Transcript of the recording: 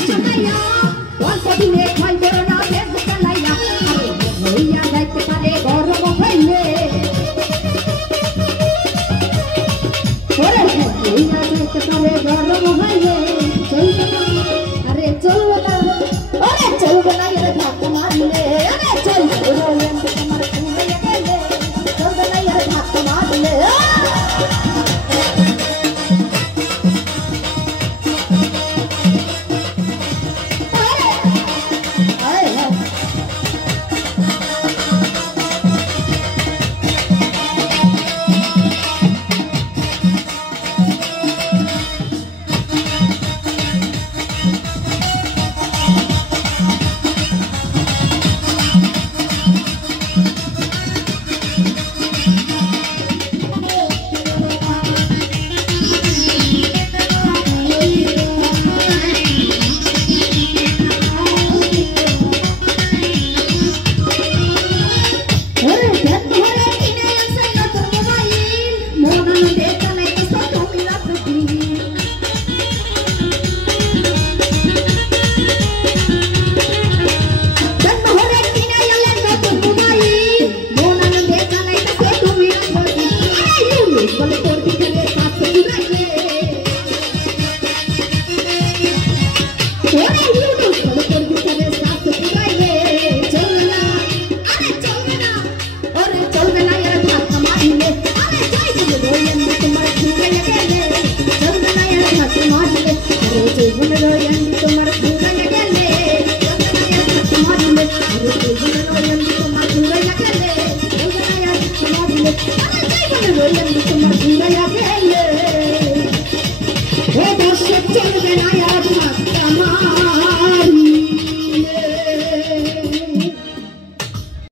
চালাইয়া অল্প দিনে ক্ষয় করো না ফেসবুক চালাইয়া আরে হইয়া যাইতে পারে গরম হইলে ওরে হইয়া যাইতে পারে গরম হইলে চলবে না আরে চলবে না ওরে চলবে না এর ধাক্কা মারলে আরে চলবে না তোমার ঘুরে গেলে চলবে না এর ধাক্কা মারলে Voy a